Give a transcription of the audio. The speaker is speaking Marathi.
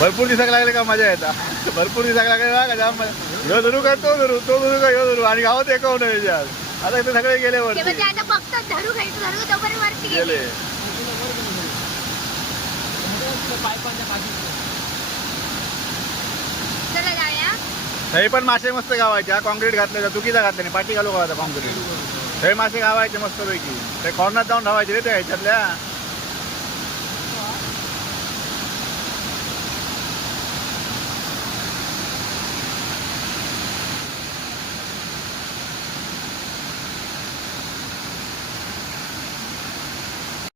भरपूर दिसायला लागले का मजा येतात. भरपूर दिसायला लागले ना का जाम मजा. ह्यो धरू का तो धरू, तो धरू का ह्यो धरू, आणि गावात एक नाही याच्यात. आता इथे सगळे गेले ते वरती म्हणजे आता फक्त धरू खायचं धरू तोपर्यंत वरती गेले. गेले. चला जाऊया. हे पण मासे मस्त गावायचे. हा कॉन्क्रीट घातले चुकीचा घातले नाही, पाठी घालू गावाचा कॉन्क्रीट. हे मासे गावायचे मस्त पैकी. ते कॉर्नर जाऊन धावायचे रे त्या ह्याच्यातल्या.